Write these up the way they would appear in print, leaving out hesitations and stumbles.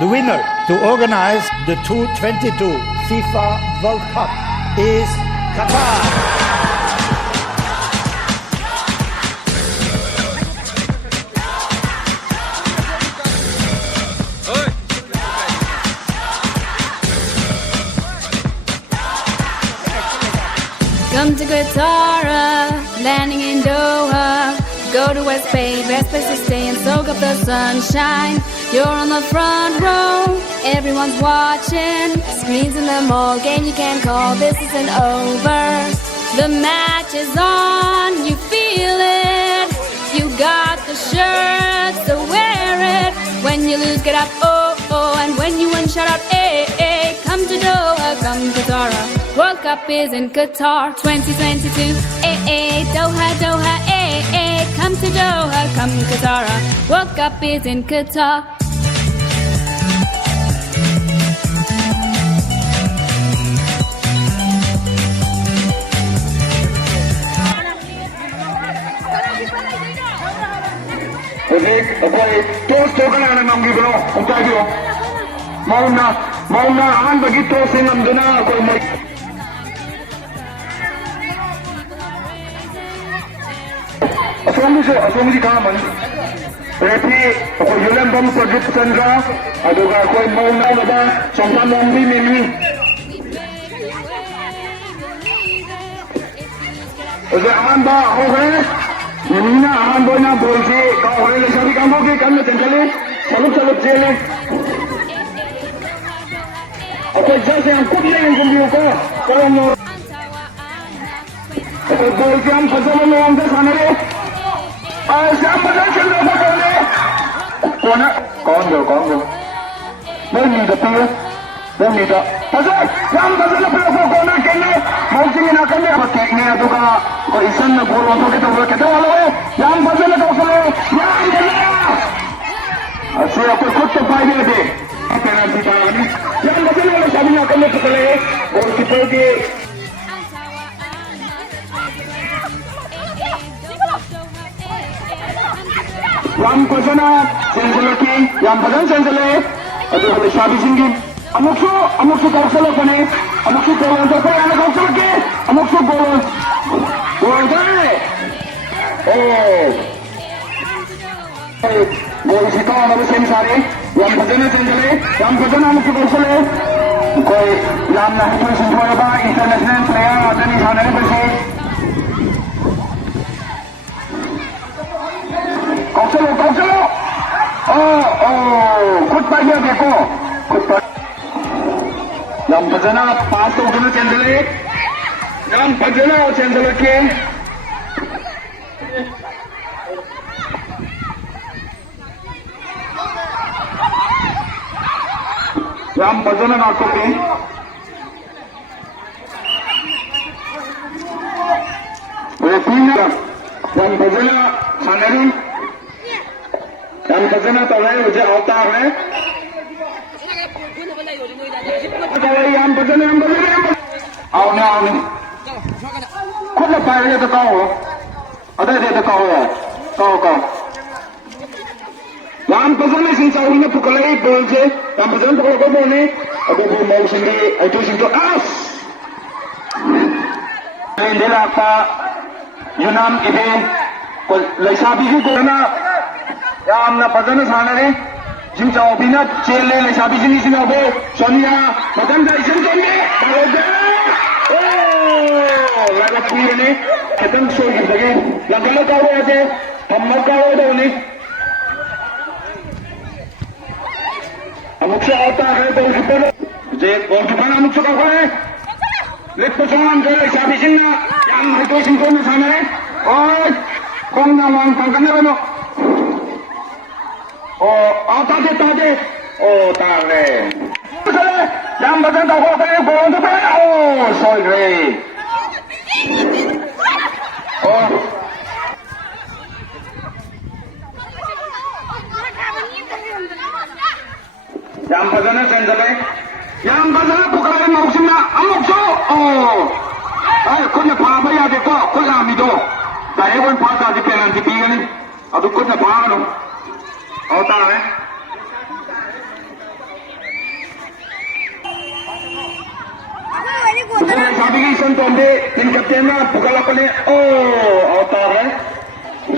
The winner to organize the 2022 FIFA World Cup is Qatar. Come to Qatar, landing in Doha. Go to West Bay, best place to stay and soak up the sunshine. You're on the front row, everyone's watching. Screens in the mall, game you can't call, this isn't over. The match is on, you feel it. You got the shirt, so wear it. When you lose, get up, oh, oh. And when you win, shout out, eh, eh. Come to Doha, come to Qatar. World Cup is in Qatar 2022, eh, eh. Doha, Doha, eh, eh. Come to Doha, come to Qatar. World Cup is in Qatar. Toast token na namgibro, kung tayo. Mauna ang bagito sinamduna ako may. Asong ka man. Tapi ako yulang bang project sandra, aduga ako mauna na ba sa mong mimi. Oke, aman ba? Okay. Nina aman boy na bolsi, kau boleh sabi kamu ke kami cengkali, salut jele. Ako jasa yang kuda yang kumbiu ko, kalau mau. Ako bolsi am pasal mau ambil sana le. Siapa dah cendera apa ni? Kona, kau. Mana ni tu? Mana ni tu? Pasal, yang pasal apa kona kene? Mau sini nak kene? Pakai ni tu ka. Kau isan nak bola tu kita walau. Yang pasal kau selalu, yang kene. Asyik aku kuat pakai dia. Penalti tahu ni. Yang pasal kalau sabi nak kene sekali. Gol kita di. Yang pasal senselaki, yang pasal sensele. Aduh, boleh sabi singgih. Amok su kau selalu kene. Amok su kau yang terbaik anak kau selalu ke. Amok su gol. Gol deh. Oh. Gol si kau ada sensari. Yang pasal sensele. Yang pasal amok su kau selalu. Kau yang nak itu semua apa international player ada di sana ni bersih. Kau selalu. Oh. Kut pagi aku. Kut pagi. Yang pasal pas tu kena sensele. Yang pasal sensele ke. Yang pasal nak tu ke. Boleh yang pasal saneri. Yang pasal tahu ni muझे आता है. Yang pasal आओ ने खुद ना पाए तो कहो अदे तो कहो yang pasal sing sawi na pukalay bolje yang pasal pukul ko ni ako po mau sindi ito sinto as hindi la pa yunam ibe ko laisabi ko na yang na pasal na sana ni jim chao bina chele laisabi sini sinabe sonia madan da isan kenge oh laga pira ni ketang so gidage lagala kawo ate hamma kawo daw ni अमुक से आता है तो उसके जे goalkeeper अमुक से कौन है लेफ्ट पोजीशन जो है शादी सिंह ना yang itu singkong di sana oh kong nalang tangkane bano oh tade oh tade yang badan tahu kan bolong tu oh sorry oh yang pasal sensele, yang pasal pukalai mausina, amok so, oh, kau ni apa ya deko, kau lami do, dah hewan pasal di penalti tiga ni, aduh kau ni apa anu, oh tahu Sabi ko isang tonde, yung kapten na, pukalap ni, oh, outar eh.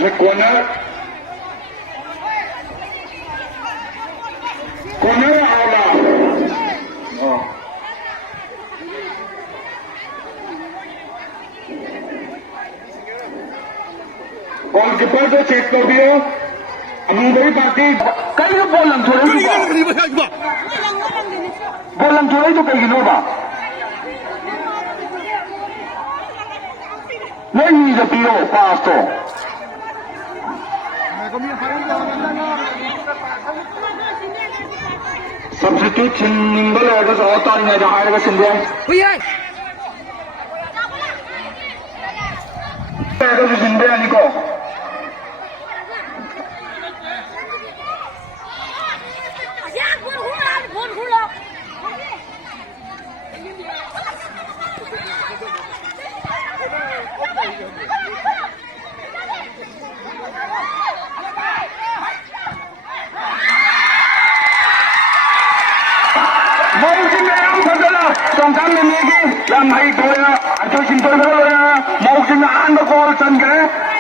Sa corner. Corner na aula. Oh. Goalkeeper को check कर दियो अमूबरी party कई लोग ball lung छोड़े ball lung छोड़े तो कई गिनो बा नहीं जो पियो पास तो सब्स्टिट्यूट निंगल है तो होता नहीं है जहाँ आएगा सिंधिया तो सिंधिया निको Songkang memiliki yang baik doa atau cinta doa mau kena anda gol cengke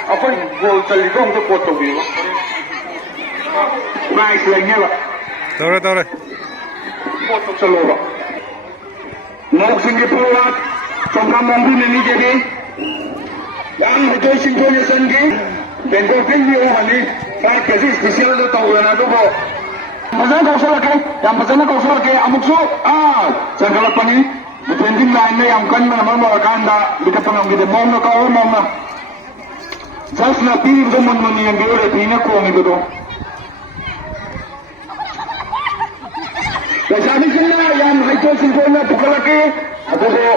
apa gol celi dong tu foto biru baik lainnya lah tahu foto seluruh mau singgi peluat songkang mampu memiliki jadi yang itu cinta sengke dan gol tinggi orang ini saya kasih spesial tu tahu yang ada bo Macam kau salah ke? Yang macam kau salah ke? Amuk so, saya kalau pani, depending line ni, yang kan mana mana kan dah, kita pengang kita mau nak kau mau nak. Just nak pilih tu mana yang dia ada pilih nak kau ni tu. Jadi kita yang itu simpulnya bukan lagi, ada tu,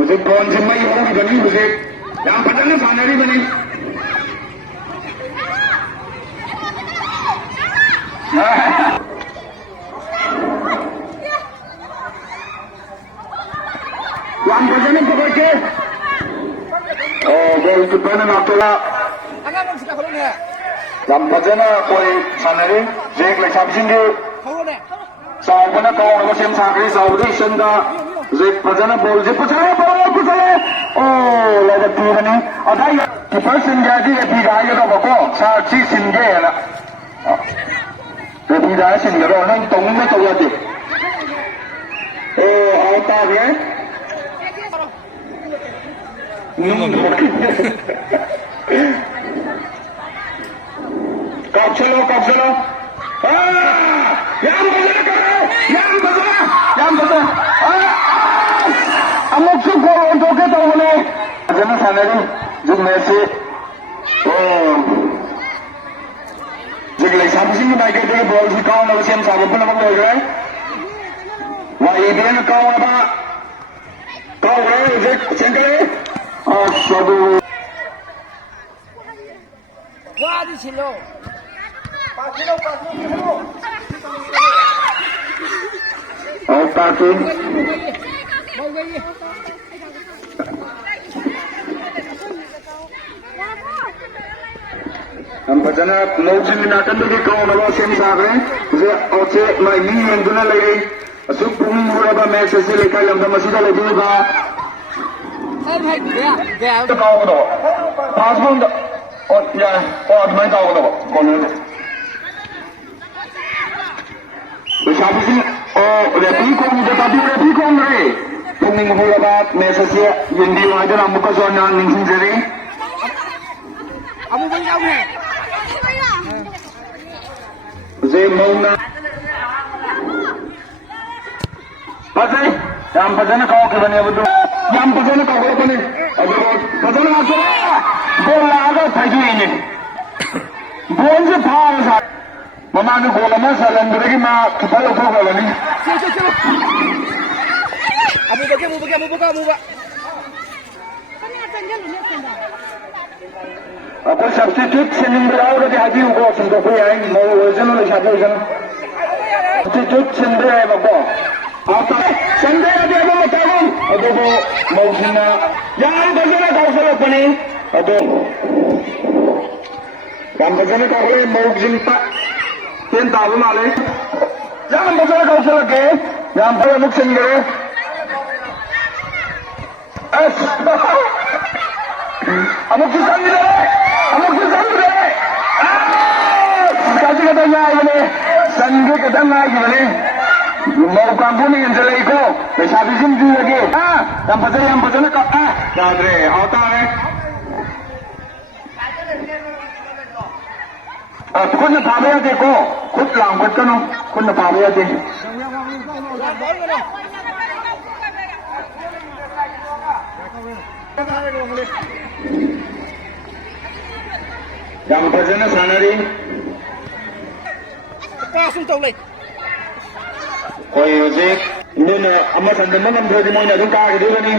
Muzik kawan semai orang bani muzik. Yang padahal sana ni bani. Yang padahal ni pukul ke? Oh, gol keeper ni nak tola. Yang padahal koi sana ni, Jake lagi sabsin dia. Sahaja nak kau orang macam sakri, sahaja senda. Jake padahal bol, Jake padahal bol, Oh, lada tiga ni. Ada ya, keeper senjadi ya tiga aja tu bako. Saksi senjaya lah. Tiga aja senjaya. Orang tunggu tu lagi. Oh, outar ya. Kau celo. Yang betul. Amuk tu gol untuk kita boleh. Jangan sana ni, jom Messi. Oh, jadi lagi siapa sih ni baik kita ball si kau nak siapa siapa pun nak ball kan? Wah, ini nak kau apa? Kau boleh jadi cengkeh? Asyadu. Wah, di silo. Oh, pasti. Ang pasana motion ni natin lagi kau nawa sem sagre je oche mai ni yang duna lagi asuk pung hura ba match se lekal lam masida lagi ba to kau do pass bond oh ya oh mai kau do kono Sabi sini oh referee ko ni tadi referee ko re pung hura ba match se hindi wajah namuka zona ning jere Amu bang jauh ni. Zemona. Pasal, yang pasal kau ke mana betul? Yang pasal kau ke mana? Aduh, pasal apa? Bola agak taju ini. Bola je power. Mama ni bola masa lagi mah kita lupa bola ni. Celo. Amu buka. Aku substitute sendiri berada di hati aku untuk yang mau original siapa original. Substitute sendiri apa? Apa? Sendiri ada apa macam? Aduh, mau sina. Yang bersama kau selalu pening. Aduh. Yang bersama kau boleh mau jumpa. Tiada apa malai. ꯌꯥꯝ ꯐꯖꯅ ꯀꯧꯁꯜꯂꯛꯀꯦ ꯌꯥꯝ ꯐꯖꯅ ꯃꯨꯛꯁꯤꯟꯈ꯭ꯔꯦ ꯑꯁ ꯑꯃꯨꯛꯁꯨ ꯆꯪꯈꯤꯗꯔꯦ ꯑꯃꯨꯛꯁꯨ ꯆꯪꯈꯤꯗꯔꯦ ꯀꯥꯁꯤ ꯈꯛꯇ ꯉꯥꯏꯕꯅꯦ ꯆꯟꯒꯦ ꯈꯛꯇ ꯉꯥꯏꯈꯤꯕꯅꯦ ꯃꯧ ꯀꯥꯡꯕꯨꯅ ꯌꯦꯡꯁꯤꯜꯂꯛꯏꯀꯣ ꯂꯩꯁꯥꯕꯤꯁꯤꯡꯗꯨꯗꯒꯤ ꯌꯥꯝ ꯐꯖꯅ ꯌꯥꯗ꯭ꯔꯦ ꯍꯥꯎ ꯇꯥꯔꯦ ꯈꯨꯠꯅ ꯐꯥꯕ ꯌꯥꯗꯦꯀꯣ ꯈꯨꯠ ꯂꯥꯡꯈꯠꯀꯅꯨ ꯈꯨꯠꯅ ꯐꯥꯕ ꯌꯥꯗꯦ ꯌꯥꯝ ꯐꯖꯅ ꯁꯥꯟꯅꯔꯤ ꯀꯥꯁꯨꯝ ꯇꯧ ꯂꯩ ꯑꯩꯈꯣꯏ ꯍꯧꯖꯤꯛ ꯅꯣꯏꯅ ꯑꯃ ꯆꯟꯗꯕ ꯉꯝꯗ꯭ꯔꯗꯤ ꯃꯣꯏꯅ ꯑꯗꯨꯝ ꯀꯥꯈꯤꯗꯣꯏꯕꯅꯤ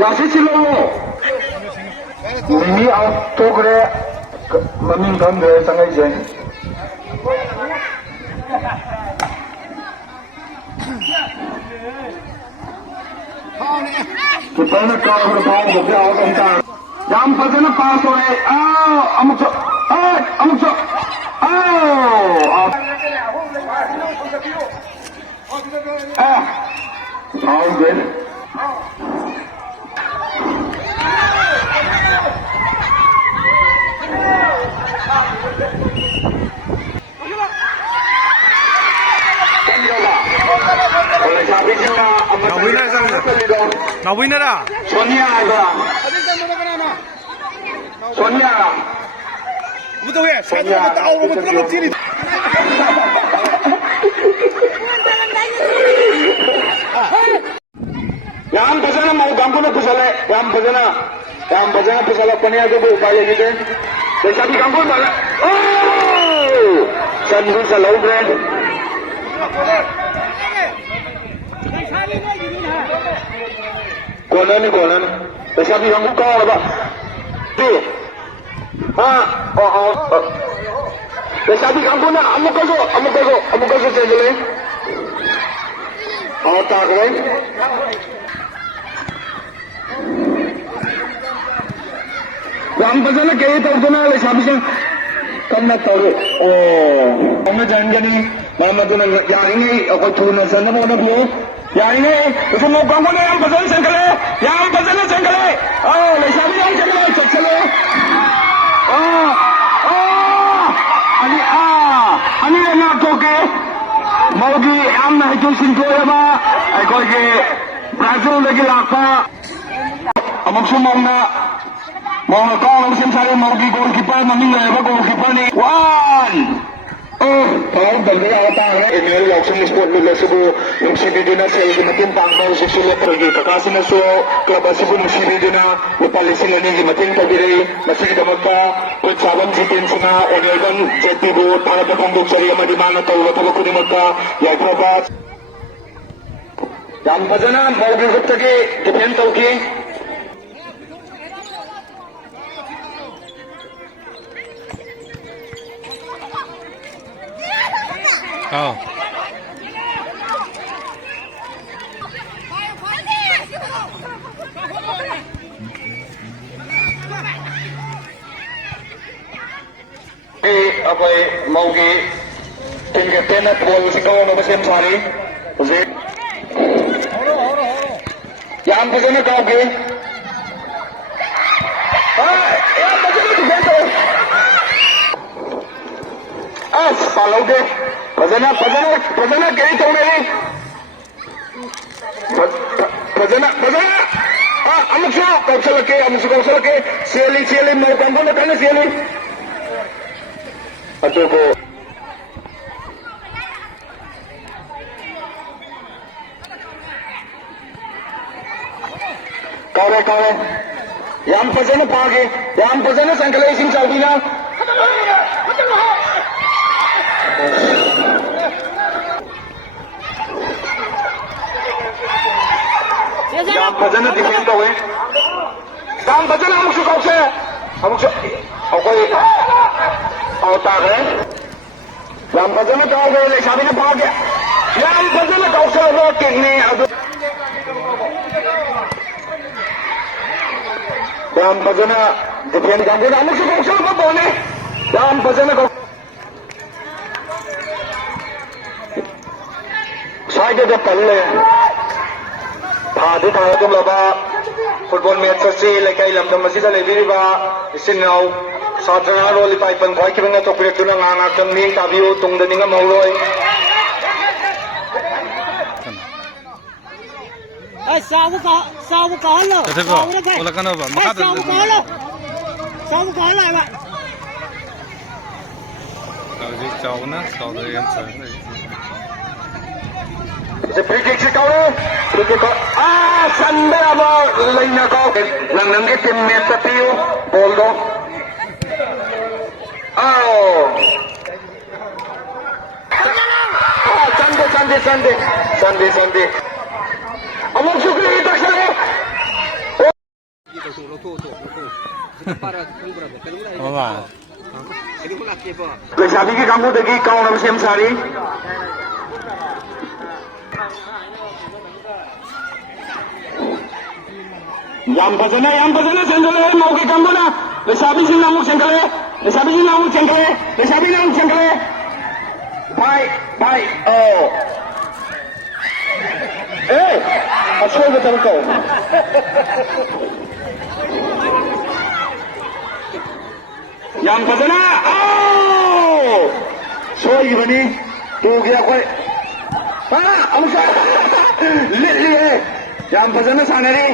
ꯌꯥꯁꯤ ꯁꯤꯜꯂꯛꯑꯣ ꯃꯤ ꯑꯥꯎꯠ ꯊꯣꯛꯈ꯭ꯔꯦ ꯃꯃꯤꯡ ꯈꯪꯗ꯭ꯔꯦ ꯆꯪꯉꯛꯏꯁꯦ ꯀꯤꯄꯔꯅ ꯀꯥꯎꯕꯗ ꯐꯥꯎꯕꯗꯤ ꯑꯥꯎꯠ ꯑꯃꯨꯛ ꯇꯥꯔꯦ ꯌꯥꯝ ꯐꯖꯅ ꯄꯥꯁ ꯇꯧꯔꯦ ꯑꯃꯨꯛꯁꯨ ꯑꯃꯨꯛꯁꯨ ꯐꯥꯎꯗꯦ 나보이나라. 소니아 하이가 소니아 무더해 사진을 따오르고 그러면 찌리 ꯌꯥꯝ ꯐꯖꯅ ꯃꯧ ꯀꯥꯡꯕꯨꯅ ꯄꯨꯁꯜꯂꯦ ꯌꯥꯝ ꯐꯖꯅ ꯄꯨꯁꯜꯂꯛꯄꯅꯤ ꯑꯗꯨꯕꯨ ꯎꯄꯥꯏ ꯂꯩꯈꯤꯗꯦ ꯂꯩꯁꯥꯕꯤ ꯀꯥꯡꯕꯨ ꯃꯥꯜꯂꯦ ꯆꯟꯁꯨ ꯆꯜꯍꯧꯗ꯭ꯔꯦ ꯀꯣꯅꯔꯅꯤ ꯂꯩꯁꯥꯕꯤ ꯀꯥꯡꯕꯨ ꯀꯥꯎꯔꯕ ꯂꯩꯁꯥꯕꯤ ꯀꯥꯡꯕꯨꯅ ꯑꯃꯨꯛꯀꯁꯨ ꯆꯦꯟꯖꯜꯂꯦ ꯇꯥꯈ꯭ꯔꯦ ꯌꯥꯝ ꯐꯖꯅ ꯀꯩ ꯇꯧꯗꯨꯅ ꯂꯩꯁꯥꯕꯤꯁꯤꯡ ꯀꯟꯅ ꯇꯧꯔꯦ ꯑꯃ ꯆꯟꯒꯅꯤ ꯃꯔꯝ ꯑꯗꯨꯅ ꯌꯥꯔꯤꯉꯩ ꯑꯩꯈꯣꯏ ꯊꯨꯅ ꯆꯟꯅꯕ ꯍꯣꯠꯅꯕꯤꯌꯨ ꯌꯥꯔꯤꯉꯩ ꯃꯧ ꯀꯥꯡꯕꯨꯅ ꯌꯥꯝ ꯐꯖꯅ ꯆꯟꯈꯠꯂꯦ ꯂꯩꯁꯥꯕꯤ ꯌꯥꯝ ꯆꯠꯁꯜꯂꯦ ꯑꯅꯤꯔꯛ ꯉꯥꯛꯊꯣꯛꯀꯦ ꯃꯧꯒꯤ ꯌꯥꯝꯅ ꯍꯩꯊꯣꯏ ꯁꯤꯡꯊꯣꯏꯔꯕ ꯑꯩꯈꯣꯏꯒꯤ ꯕ꯭ꯔꯥꯖꯤꯜꯗꯒꯤ ꯂꯥꯛꯄ ꯑꯃꯨꯛꯁꯨ ꯃꯧꯅ ꯀꯥꯎꯅꯕ ꯁꯦꯝ ꯁꯥꯔꯦ ꯃꯧꯒꯤ ꯒꯣꯜ ꯀꯤꯄꯔ ꯃꯃꯤꯡ ꯂꯩꯔꯕ ꯒꯣꯜ ꯀꯤꯄꯔꯅꯤ ꯐꯥꯎꯗꯕ ꯌꯥꯕ ꯇꯥꯔꯦ ꯑꯦꯝ ꯌꯥꯎꯁꯪ ꯏꯁꯄꯣꯔꯠ ꯂꯤꯛ ꯑꯁꯤꯕꯨ ꯅꯨꯡꯁꯤꯕꯤꯗꯨꯅ ꯁꯦꯜꯒꯤ ꯃꯇꯦꯡ ꯄꯥꯡꯕ ꯍꯧꯖꯤꯛꯁꯨ ꯂꯦꯞꯄꯒꯤ ꯀꯀꯥꯁꯤꯅꯁꯨ ꯀ꯭ꯂꯕ ꯑꯁꯤꯕꯨ ꯅꯨꯡꯁꯤꯕꯤꯗꯨꯅ ꯂꯨꯄꯥ 2,000ꯒꯤ ꯃꯇꯦꯡ ꯇꯧꯕꯤꯔꯛꯏ ꯃꯁꯤꯒꯤꯗꯃꯛꯇ ꯈꯨꯠ ꯁꯥꯕꯝ ꯖꯤꯇꯦꯟꯁꯤꯅ ꯑꯣꯅꯔꯕꯜ ꯖꯦꯠꯄꯤꯕꯨ ꯊꯥꯒꯠꯄ ꯐꯣꯡꯗꯣꯛꯆꯔꯤ ꯑꯃꯗꯤ ꯃꯥꯅ ꯇꯧꯔꯤꯕ ꯊꯕꯛ ꯈꯨꯗꯤꯡꯃꯛꯇ ꯌꯥꯏꯐꯕ ꯌꯥꯝ ꯐꯖꯅ ꯃꯧꯒꯤ ꯒ꯭ꯔꯨꯞꯇꯒꯤ ꯗꯤꯐꯦꯟ ꯇꯧꯈꯤ ꯑꯩꯈꯣꯏ ꯃꯧꯒꯤ ꯇꯤꯝ ꯀꯦꯞꯇꯦꯟꯅ ꯕꯣꯜꯁꯤ ꯀꯥꯎꯅꯕ ꯁꯦꯝ ꯁꯥꯔꯤ ꯍꯧꯖꯤꯛ ꯌꯥꯝ ꯐꯖꯅ ꯀꯥꯎꯈꯤ ꯌꯥꯝ ꯐꯖꯅ ꯗꯤꯐꯦꯟ ꯇꯧ ꯄꯥꯜꯍꯧꯗꯦ ꯐꯖꯅ ꯀꯦꯔꯤ ꯇꯧꯅꯔꯤ ꯐꯖꯅ ꯑꯃꯨꯛꯁꯨ ꯀꯧꯁꯜꯂꯛꯀꯦ ꯆꯦꯜꯂꯤ ꯃꯧ ꯀꯥꯡꯕꯨꯅ ꯀꯟꯅ ꯆꯦꯜꯂꯤ ꯑꯗꯨꯕꯨ ꯀꯥꯎꯔꯦ ꯌꯥꯝ ꯐꯖꯅ ꯐꯥꯈꯤ ꯌꯥꯝ ꯐꯖꯅ ꯆꯪꯈꯠꯂꯦ ꯏꯁꯤꯡ ꯆꯥꯎꯕꯤꯅ ꯌꯥꯝ ꯐꯖꯅ ꯗꯤꯐꯦꯟ ꯇꯧꯋꯦ ꯌꯥꯝ ꯐꯖꯅ ꯑꯃꯨꯛꯁꯨ ꯀꯥꯎꯁꯦ ꯑꯩꯈꯣꯏ ꯇꯥꯈ꯭ꯔꯦ ꯌꯥꯝ ꯐꯖꯅ ꯀꯥꯎꯈ꯭ꯔꯦ ꯂꯩꯁꯥꯕꯤꯅ ꯐꯥꯒꯦ Yang fazla kausala kini adu. Yang fazla defend gambira amuk se kausala ko bone. Yang fazla ko. Side de palle. Phadi thai tum laba football match se lekai lamdam masida lebiriba isinau Sadrana roli pai pan khoi ki banga to pire tuna ngana kam ni tabiu tung da ninga mauroi ai sao có lo thế có ola kana ba maka da sao có lại vậy tao ji chau na tao da yan sa se free kick se kau free kick sande aba laina ko nang nang ke team match tapiu bol do Sunday. Among sukli itak sale. Lesabi ki kamu degi kau nam siam sari. Yang pasana sendole mau ki kamu na. Lesabi sing namu sendole. Bye. Oh. Asal betul kau. Yang pasana. Oh. Soy bani. Tu gaya kau. Amsa. Lili. Yang pasana sanari.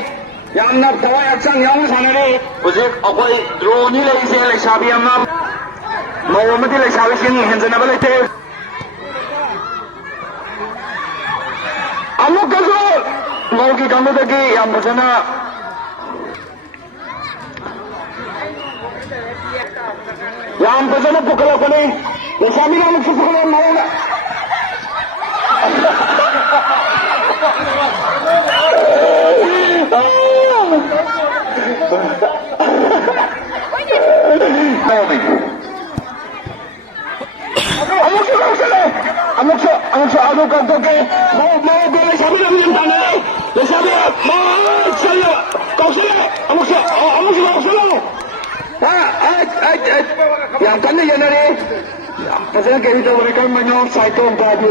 Yang nak tawa aksang yang sanari. Ujek aku drone ni lagi saya lesabi amam. Mau mati lesabi sing hendak apa lagi? Amuk kaso mau ki kamu lagi yang bersana pukul apa ni? Lesabi amuk pukul mau na. Amuk kau ke mau boleh sabi nak minum tanah ni. Lesabi mau selo kau selo. Amuk selo. Yang kan ni yang ni. Pasal kita mereka menyok saito tadi.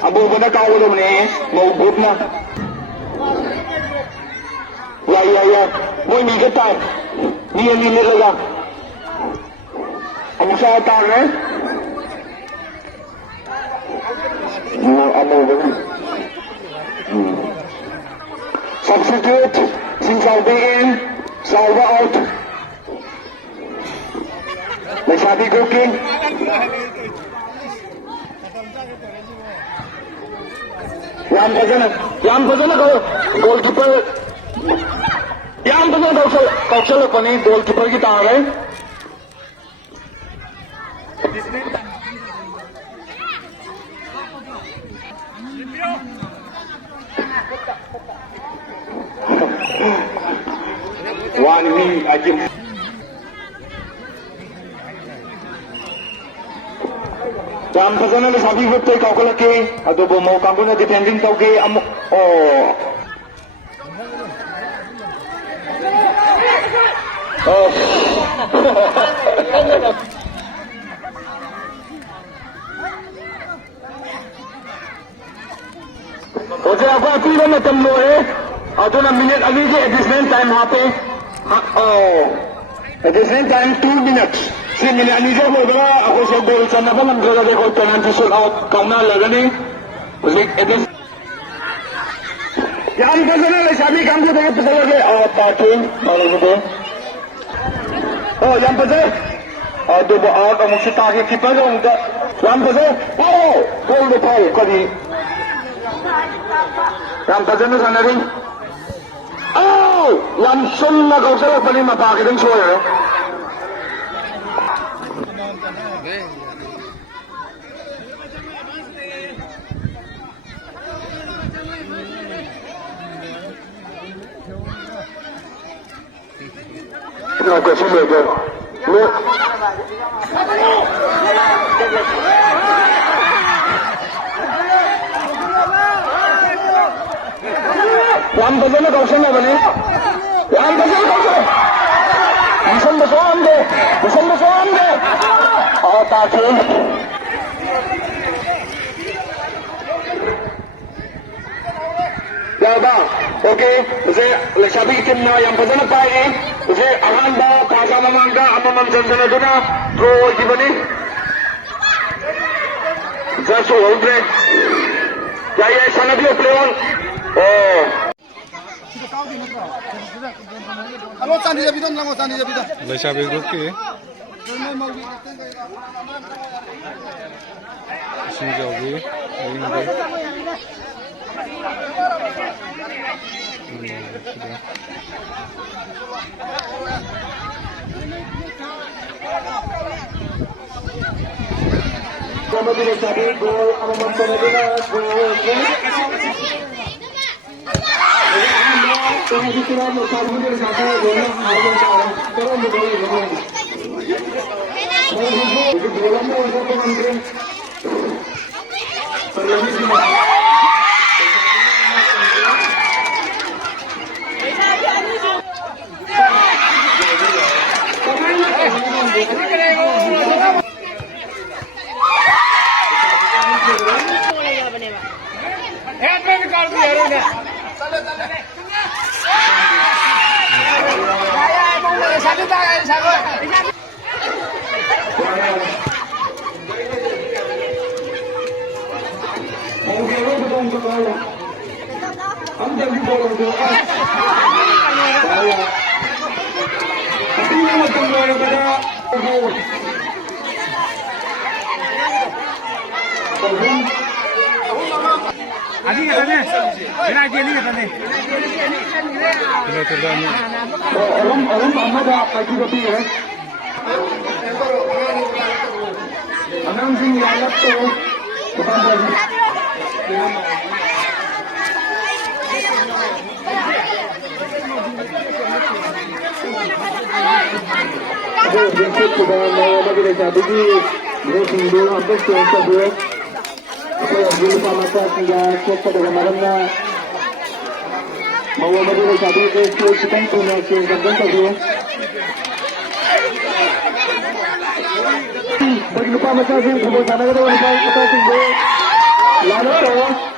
Abu benda kau tu ni mau good na. Ya. Mau ni kita. Ni lega. Amuk saya tahu ni. Substitute, Salva in, Salva out. Lesabi cooking. Yang pasana kau goalkeeper. Yang pasana kau cakap apa ni goalkeeper kita ada. Wani ajim. Yang pasana le sabi betul kau kalau ke, atau mau kamu na defending tau ke am Oke aku pilih na temu atau na minute lagi je additional time hape. Additional time 2 minutes. Si minute ni je boleh aku sedar sana pun kita ada kau penalty shoot out kau na laga ni. Usik additional. Yang pasal le sabi kamu tu pasal lagi parking kalau begitu. Yang pasal aduh out kamu kita ke keeper dong tak. Yang pasal goal depan kali. Yang pasal ni sana ni. Yang sunnah kau salah paling apa kita soal. No question lagi. No. ꯌꯥꯝ ꯐꯖꯅ ꯀꯧꯁꯟꯅꯕꯅꯤ ꯌꯥꯝ ꯐꯖꯅ ꯀꯧꯁꯟ ꯃꯁꯟꯗ ꯁꯣꯛꯑꯝꯗꯦ ꯃꯁꯟꯗ ꯁꯣꯛꯑꯝꯗꯦ ꯇꯥꯈꯤ ꯌꯥꯔꯕ oke ꯍꯧꯖꯤꯛ ꯂꯩꯁꯥꯕꯤꯒꯤ ꯇꯤꯝꯅ ꯌꯥꯝ ꯐꯖꯅ ꯄꯥꯏꯔꯤ ꯍꯧꯖꯤꯛ ꯑꯍꯥꯟꯕ ꯈ꯭ꯋꯥꯏꯁꯥ ꯃꯃꯥꯡꯗ ꯑꯃꯃꯝ ꯆꯟꯖꯅꯗꯨꯅ ꯗ꯭ꯔꯣ ꯑꯣꯏꯈꯤꯕꯅꯤ ꯖꯁ ꯑꯣꯏꯍꯧꯗ꯭ꯔꯦ ꯌꯥꯏ ꯌꯥꯏ ꯁꯥꯟꯅꯕꯤꯌꯨ player Halo Sandi Jabidan, lango Sandi Jabidan. Laisabi group-ki ising jawbi ayingdi Kemudian tadi gol Ahmad Sanadina gol Tadi kita melakukan dari satu gol awal cara terus menjadi gol. Itu golnya untuk pemain. Perlahan dimana? Orang ada lagi kopi ya. Anam sing lalap tu, bukan lagi. Besok kita mau bagi rencana ini, besok dulu apa sih yang kedua? Dulu sama saya tinggal cek pada kemarinnya. Mau bagi rencana ini, kita punya kegiatan kedua. Bagi lupa macam ni, kalau sana kita lupa macam ni, lalu